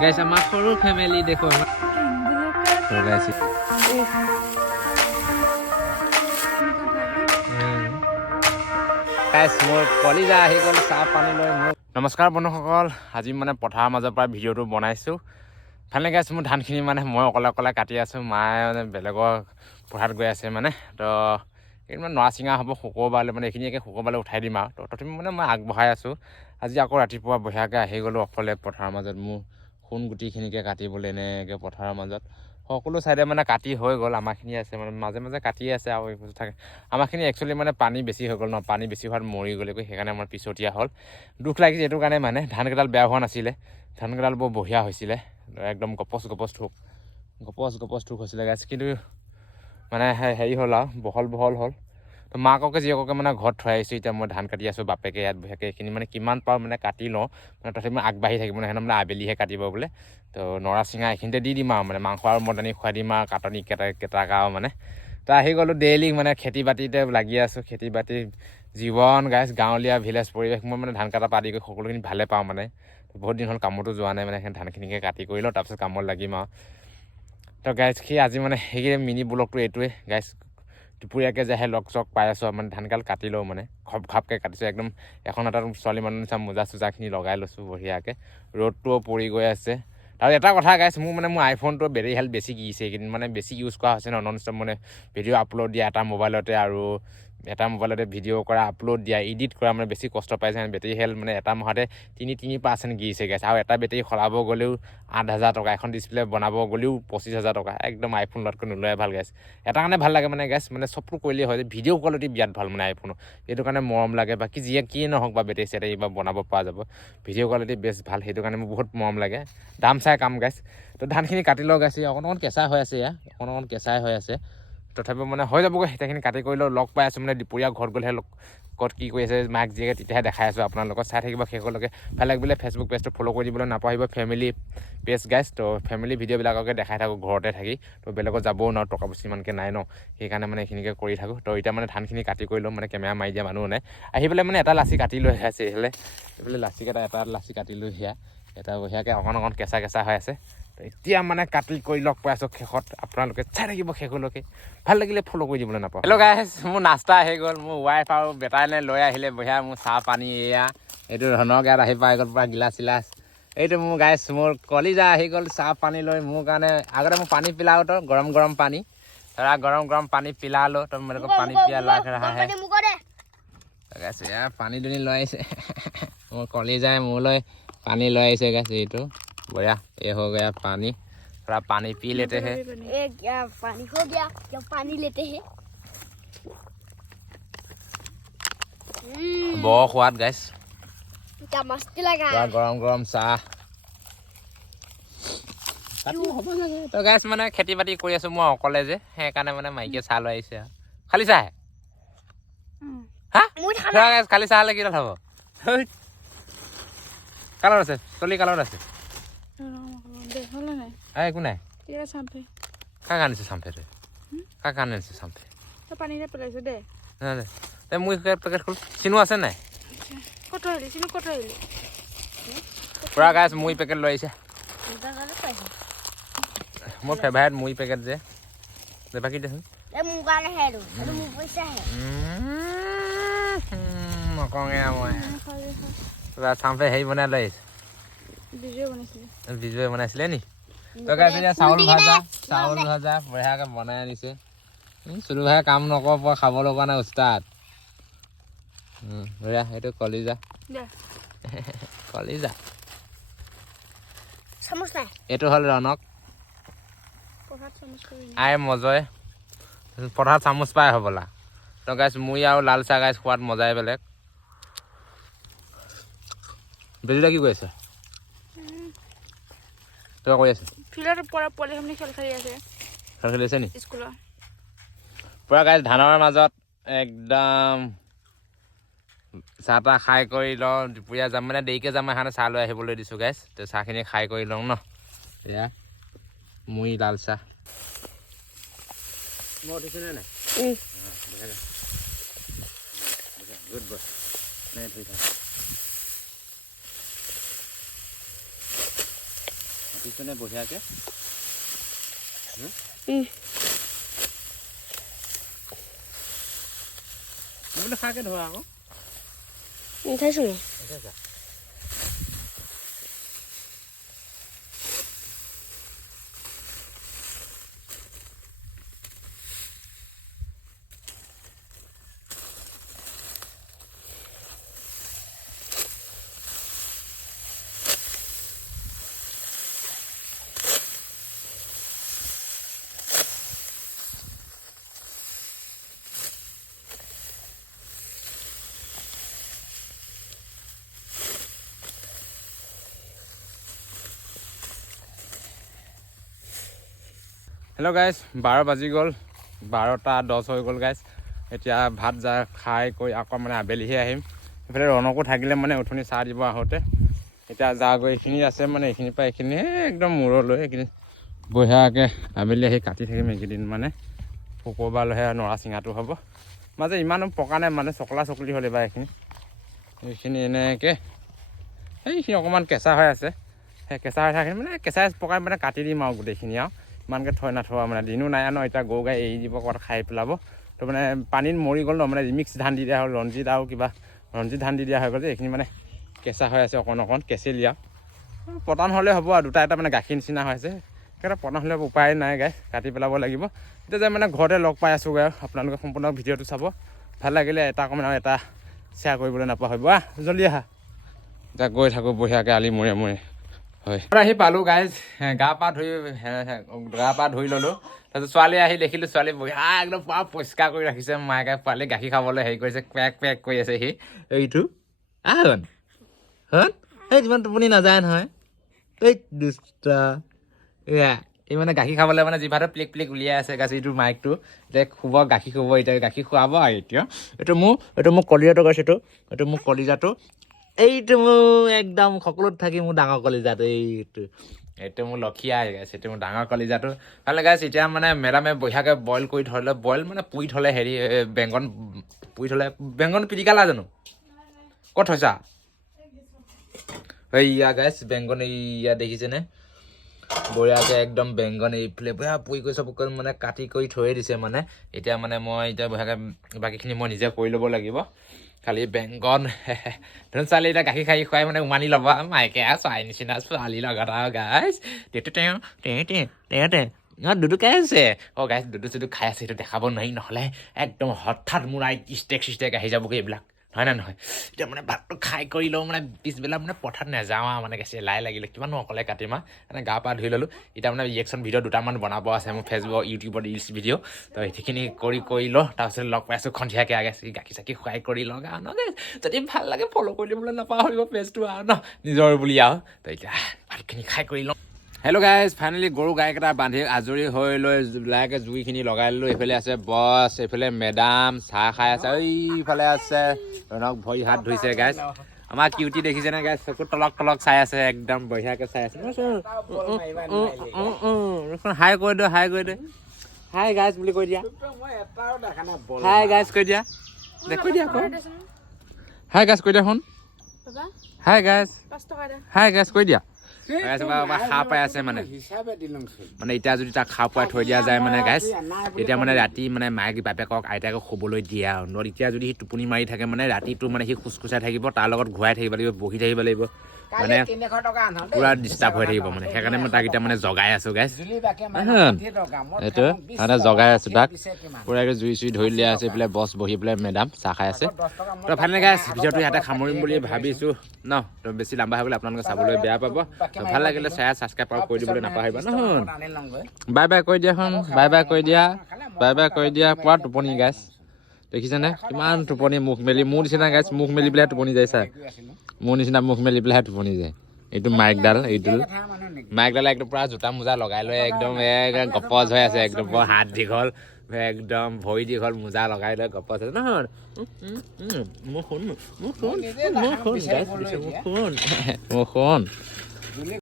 গাইছ আমাৰ সৰু ফেমিলি দেখো গাইছ মোৰ কলিজা আহি গ'ল চাহ পানী লৈ মোক। নমস্কাৰ বন্ধুসকল, আজি মানে পথাৰৰ মাজৰ পৰা ভিডিঅ'টো বনাইছোঁ। ভালে গাইছ মোৰ ধানখিনি মানে মই অকলে অকলে কাটি আছোঁ, মায়ে মানে বেলেগৰ পথাৰত গৈ আছে মানে। তো এইটো নৰা চিঙা হ'ব শুকুৰবাৰলৈ, মানে এইখিনিকে শুকুৰবাৰলৈ উঠাই দিম আৰু। তো তথাপি মানে মই আগবঢ়াই আছোঁ। আজি আকৌ ৰাতিপুৱা বঢ়িয়াকৈ আহি গ'লোঁ অকলে পথাৰৰ মাজত, মোৰ সোণ গুটিখিনিকে কাটিবলৈ এনেকৈ পথাৰৰ মাজত। সকলো ছাইডে মানে কাটি হৈ গ'ল, আমাৰখিনি আছে মানে মাজে মাজে কাটি আছে আৰু এই বস্তু থাকে। আমাৰখিনি একচুৱেলি মানে পানী বেছি হৈ গ'ল ন, পানী বেছি হোৱাত মৰি গ'লেগৈ, সেইকাৰণে আমাৰ পিছতীয়া হ'ল। দুখ লাগিছে এইটো কাৰণে, মানে ধানকেইডাল বেয়া হোৱা নাছিলে, ধানকেইডাল বৰ বঢ়িয়া হৈছিলে, একদম গপচ গপচ থোক হৈছিলে গাইছ। কিন্তু মানে হেৰি হ'ল আৰু বহল হ'ল। তো মাককে জীয়েককে মানে ঘৰত থৈ আহিছোঁ। এতিয়া মই ধান কাটি আছোঁ, বাপেকে ইয়াত বঢ়িয়াকৈ এইখিনি মানে কিমান পাৰোঁ মানে কাটি লওঁ, মানে তথাপি মই আগবাঢ়ি থাকিব নহয়, মানে আবেলিহে কাটিব বোলে। তো নৰা চিঙা এইখিনিতে দি দিম আৰু মানে মাংস আৰু মটনি খুৱাই দিম আৰু কাটনি কেইটাকা আৰু মানে। তো আহি গ'লোঁ ডেইলি মানে খেতি বাতিতে লাগি আছোঁ, খেতি বাতি জীৱন গাইছ, গাঁৱলীয়া ভিলেজ পৰিৱেশ। মই মানে ধান কটা আদি কৰি সকলোখিনি ভালে পাওঁ মানে। বহুত দিন হ'ল কামতো যোৱা নাই মানে, সেই ধানখিনিকে কাটি কৰি লওঁ, তাৰপিছত কামত লাগিম আৰু। তো গাইছ আজি মানে সেই মিনি ব্লগটো এইটোৱে গাইছ, দুপৰীয়াকৈ যে আহে লগ চগ পাই আছোঁ মানে, ধানকাল কাটি লওঁ মানে ঘপঘাপকৈ কাটিছোঁ একদম। এখন এটা ছোৱালী মানুহ নিচিনা মোজা চোজাখিনি লগাই লৈছোঁ বঢ়িয়াকৈ, ৰ'দটোও পৰি গৈ আছে। আৰু এটা কথা গাইছ, মোৰ আইফোনটো বেটেৰী হেল্থ বেছি গিছে এইকেইদিন, মানে বেছি ইউজ কৰা হৈছে ন, নন ষ্টপ মানে ভিডিঅ' আপলোড দিয়া এটা মোবাইলতে, আৰু এটা মোবাইলতে ভিডিঅ' কৰা আপলোড দিয়া এডিট কৰা, মানে বেছি কষ্ট পাইছে। বেটেৰী হেল্থ মানে এটা মাহতে 3% গিছে গাইছ। আৰু এটা বেটেৰী সলাব গ'লেও 8,000 টকা, এখন ডিছপ্লে বনাব গ'লেও 25,000 টকা। একদম আইফোন লোৱাতকৈ নোলোৱাই ভাল গাইছ। এটা কাৰণে ভাল লাগে মানে গাইছ, মানে চবটো কৰিলেই হয়, ভিডিঅ' কোৱালিটি বিৰাট ভাল মানে আইফোনৰ, সেইটো কাৰণে মৰম লাগে। বাকী যিয়ে কি নহওক বা বেটেৰী চেটেৰী বা বনাব পৰা যাব, ভিডিঅ' কোৱালিটি বেষ্ট ভাল, সেইটো কাৰণে মোৰ বহুত মৰম লাগে। দাম চাই কাম গাইছ। তো ধানখিনি কাটি লওঁ গাইছ, অকণ কেঁচা হৈ আছে, অকণ কেঁচাই হৈ আছে, তথাপিও মানে হৈ যাবগৈ। সেইখিনি কাটি কৰি লওঁ পাই আছোঁ মানে, দুপৰীয়া ঘৰত গ'লেহে ক'ত কি কৰি আছে মাক জীয়েকে তেতিয়াহে দেখাই আছোঁ আপোনালোকক। চাই থাকিব শেষলৈকে, ভাল লাগিলে ফেচবুক পেজটো ফ'ল' কৰি দিবলৈ নাপাহৰিব, ফেমিলি পেজ গাইছ। তো ফেমিলি ভিডিঅ'বিলাককে দেখাই থাকোঁ ঘৰতে থাকি, তো বেলেগত যাবও নোৱাৰোঁ, টকা পইচা ইমানকৈ নাই ন, সেইকাৰণে মানে এইখিনিকে কৰি থাকোঁ। তো এতিয়া মানে ধানখিনি কাটি কৰি লওঁ, মানে কেমেৰা মাৰি দিয়া মানুহ নাই, আহি পেলাই মানে এটা লাচি কাটি লৈ আছে এইফালে লাচিকেইটা এটা লাচি কাটি লৈ এটা বঢ়িয়াকৈ অকণ কেঁচা হৈ আছে। তো এতিয়া মানে কাটি কৰি লগ পাই আছোঁ শেষত, আপোনালোকে চাই থাকিব শেষলৈকে, ভাল লাগিলে ফ'ল' কৰি দিবলৈ নাপাওঁ। হেল্ল' গাইছ, মোৰ নাস্তা আহি গ'ল, মোৰ ৱাইফ আৰু বেটাইনে লৈ আহিলে বঢ়িয়া মোৰ চাহ পানী। এইটো ধৰণৰ ইয়াত আহি পাই গ'ল পুৰা গিলাচ চিলাচ। এইটো মোৰ গাইছ, মোৰ কলিজা আহি গ'ল চাহ পানী লৈ মোৰ কাৰণে। আগতে মই পানী পিলাওঁ, তো গৰম পানী ধৰা, গৰম পানী পিলালোঁ, তো মানে পানী পিয়ালা আহে গাইছ। পানী দুনি লৈ আহিছে মোৰ কলিজাই মোলৈ পানী লৈ আহিছে গাইছ। এইটো বঢ়িয়া, এই হৈ গয়া পানী, थोड़ा पानी पी लेते हैं। पानी हो गया, जब पानी लेते हैं। बहुत स्वाद गाइस, क्या मस्त लगा। गरम चाह তো গাইছ মানে খেতি বাতি কৰি আছোঁ মই অকলে যে, সেইকাৰণে মানে মাইকীয়ে চাহ লৈ আহিছে। খালি চাহ গাইছ, খালি চাহ হ'লে কি হ'ব? কালাৰ আছে, চলি কালাৰ আছে, একো নাই। কাক আনিছে চাম্পে? কাক আনিছে চাম্পে? পানীৰে পেলাইছো দে। মোৰ পেকেট খোল, চিনো আছে নাই? পুৰা গাইছ মুড়ি পেকেট লৈ আহিছে, মোৰ ফেভাৰেট মুড়ি পেকেট যে। বাকী দেচোন নকওঁগে মই। চাম্পে হেৰি বনাই লৈ আহিছে, ভিডিঅ' বনাইছিলে নি? তো গাইছ এতিয়া চাউল ভাজা বঢ়িয়াকৈ বনাই আনিছে। চুলু ভাই কাম নকৰ পৰা খাব লগা নাই উস্তাদ। বঢ়িয়া, এইটো কলিজা কলিজা। এইটো হ'ল ৰনক, আই মজয় পথাৰত চামুচ পাই হ'বলা। তো গাইছ মুড়ি আৰু লাল চাহ গাইছ খোৱাত মজাই বেলেগ। বেলিটা কি কৰি আছে? তই কৰি আছে খেল খেলি আছে নি? পুৰা গাইছ ধানৰ মাজত একদম চাহ তাহ খাই কৰি লওঁ, দুপৰীয়া যাম মানে দেৰিকৈ যাম, সেইকাৰণে চাহ লৈ আহিবলৈ দিছোঁ গাইছ। তো চাহখিনি খাই কৰি লওঁ ন। এয়া মুড়ি লাল চাহ। মই উঠিছোনে নাই? গুড বয়, নাই ধৰি থাক। দেখিছনে বঢ়িয়াকে বোলে খাকে ধৰা আকৌ উঠাইছো হেল্ল' গাইজ 12 বাজি গ'ল 12:10 হৈ গ'ল গাইজ এতিয়া ভাত যা খাই কৰি আকৌ মানে আবেলিহে আহিম এইফালে ৰণকো থাকিলে মানে উঠনি চাহ দিব আহোঁতে এতিয়া যা গৈ এইখিনি আছে মানে এইখিনিৰ পৰা এইখিনি একদম মূৰলৈ এইখিনি বঢ়িয়াকৈ আবেলি আহি কাটি থাকিম এইকেইদিন মানে শুকুৰবাৰলৈহে নৰা চিঙাটো হ'ব মাজে ইমানো পকা নাই মানে চকলা চকলি হ'ল এইবাৰ এইখিনি এনেকৈ এইখিনি অকণমান কেঁচা হৈ আছে সেই কেঁচা হৈ থাকে মানে কেঁচাই পকাই মানে কাটি দিম আৰু গোটেইখিনি আৰু ইমানকৈ থৈ নাথোৱা মানে দিনো নাই ন এতিয়া গৰু গাই এৰি দিব ক'ৰবাত খাই পেলাব তো মানে পানীত মৰি গ'ল ন মানে ৰিমিক্স ধান দি দিয়া হ'ল ৰঞ্জিত আৰু কিবা ৰঞ্জিত ধান দি দিয়া হৈ গ'ল যে এইখিনি মানে কেঁচা হৈ আছে অকণ কেঁচেলীয়া পতান হ'লে হ'ব আৰু দুটা এটা মানে গাখীৰ নিচিনা হৈ আছে সেইকাৰণে পতান হ'লে উপায় নাই গাই কাটি পেলাব লাগিব এতিয়া যে মানে ঘৰতে লগ পাই আছোঁ গাই আপোনালোকে সম্পূৰ্ণ ভিডিঅ'টো চাব ভাল লাগিলে এটা অকণমান আৰু এটা শ্বেয়াৰ কৰিবলৈ নাপাহৰিব জল্দি আহা এতিয়া গৈ থাকোঁ বঢ়িয়াকৈ আলি মূৰে মূৰে হয় আহি পালোঁ গাইজ গা পা ধুই ল'লোঁ তাৰপিছত ছোৱালী আহি দেখিলোঁ ছোৱালী বঢ়িয়া একদম পুৰা পৰিষ্কাৰ কৰি ৰাখিছে মায়ে পোৱালি গাখীৰ খাবলৈ হেৰি কৰিছে পেক কৰি আছে সি এইটো হন সেই যিমান টোপনি নাযায় নহয় এই দুষ্টা এয়া এই মানে গাখীৰ খাবলৈ মানে জিভাটো প্লিক উলিয়াই আছে গাছ এইটো মাইকটো এতিয়া শুব গাখীৰ শুব এতিয়া গাখীৰ খুৱাব আৰু এতিয়া এইটো মোৰ কলিজাটো গাছ এইটো মোৰ কলিজাটো এইটো মোৰ একদম সকলোত থাকি মোৰ ডাঙৰ কলিজাটো এইটো মোৰ লক্ষীয়া আহি গাইছে এইটো মোৰ ডাঙৰ কলিজাটো ভালে গাইছে এতিয়া মানে মেডামে বঢ়িয়াকৈ বইল কৰি থ'লে বইল মানে পুৰি থ'লে হেৰি বেংগন পুৰি থ'লে বেংগন পিটিকালা জানো ক'ত থৈছা এইয়া গাইছ বেংগন এইয়া দেখিছেনে বঢ়িয়াকৈ একদম বেংগন এইফালে বঢ়িয়া পুৰি কৰি চব মানে কাটি কৰি থৈয়ে দিছে মানে এতিয়া মানে মই এতিয়া বঢ়িয়াকৈ বাকীখিনি মই নিজে কৰি ল'ব লাগিব খালি বেংগন ধৰক ছোৱালী এতিয়া গাখীৰ খাই খুৱাই মানে উমানি ল'ব মাইকে ছোৱালী নিচিনা ছোৱালী লগত আৰু গাইছ দুদু খাই আছে গাইছ দুদু খাই আছে সেইটো দেখাব নোৱাৰি নহ'লে একদম হঠাৎ মোৰ ষ্টেক আহি যাবগৈ এইবিলাক হয় নে নহয় এতিয়া মানে ভাতটো খাই কৰি লওঁ মানে পিছবেলা মানে পথাৰত নাযাওঁ আৰু মানে গেছে লাই লাগিলে কিমানো অকলে কাটিম মানে গা পা ধুই ল'লোঁ এতিয়া মানে ৰিয়েকশ্যন ভিডিঅ' দুটামান বনাব আছে মোৰ ফেচবুক ইউটিউবত ৰিলছ ভিডিঅ' তো সেইখিনি কৰি লওঁ তাৰপিছত লগ পাইছোঁ সন্ধিয়াকৈ আগে গাখীৰ চাখীৰ খুৱাই কৰি লওঁ আৰু ন যদি ভাল লাগে ফ'ল' কৰি দিবলৈ নাপাহৰিব পেজটো আৰু ন নিজৰ বুলি আৰু তো এতিয়া ভাতখিনি খাই কৰি লওঁ হেল্ল' গাইজ ফাইনেলি গৰু গাইকেইটা বান্ধি আজৰি হৈ লৈ লাহেকৈ জুইখিনি লগাই ল'লোঁ এইফালে আছে বছ এইফালে মেডাম চাহ খাই আছে এইফালে আছে ধৰক ভৰি হাত ধুইছে গাইজ আমাৰ কিউটি দেখিছেনে গাইজ চকু তলক চাই আছে একদম বঢ়িয়াকৈ চাই আছে হাই কৈ দে হাই গাইজ বুলি কৈ দিয়া হাই গাইজ কৈ দিয়া হাই গাইজ কৈ দিয়া শুন হাই গাইজ কৈ দিয়া খাহ পাই আছে মানে এতিয়া যদি তাক খাহ পাই থৈ দিয়া যায় মানে গাইছ তেতিয়া মানে ৰাতি মানে মায়ে বাপেকক আইতাকক শুবলৈ দিয়ে আৰু এতিয়া যদি সি টোপনি মাৰি থাকে মানে ৰাতিটো মানে সি খোজকোচাই থাকিব তাৰ লগত ঘূৰাই থাকিব লাগিব বহি থাকিব লাগিব মানে পুৰা ডিষ্টাৰ্ব হৈ থাকিব মানে সেইকাৰণে মই তাক এতিয়া মানে জগাই আছোঁ গাইছ এইটো মানে জগাই আছোঁ তাক পুৰাকৈ জুই চুই ধৰি দিয়া আছে এইফালে বছ বহি পেলাই মেডাম চাহ খাই আছে তো ফাইনেলি গাইছ ভিডিঅ'টো ইয়াতে সামৰিম বুলি ভাবিছোঁ ন তো বেছি লাম্বা হৈ গ'লে আপোনালোকে চাবলৈ বেয়া পাব ভাল লাগিলে শ্বেয়াৰ ছাবস্ক্ৰাইব কৰি দিবলৈ নাপাহৰিবা নহয় বাই বাই কৈ দিয়া বাই বাই কৈ দিয়া পুৰা টোপনি গাইছ দেখিছেনে কিমান টোপনি মুখ মেলি মোৰ নিচিনা গাইছ মুখ মেলি পেলাই টোপনি যায় চা মোৰ নিচিনা মুখ মেলি পেলাইহে টোপনি যায় এইটো মাইকডাল একদম পুৰা জোতা মোজা লগাই লৈ একদম গপচ হৈ আছে একদম বৰ হাত দীঘল একদম ভৰি দীঘল মোজা লগাই লৈ গপচ আছে নহয় মোৰ শুন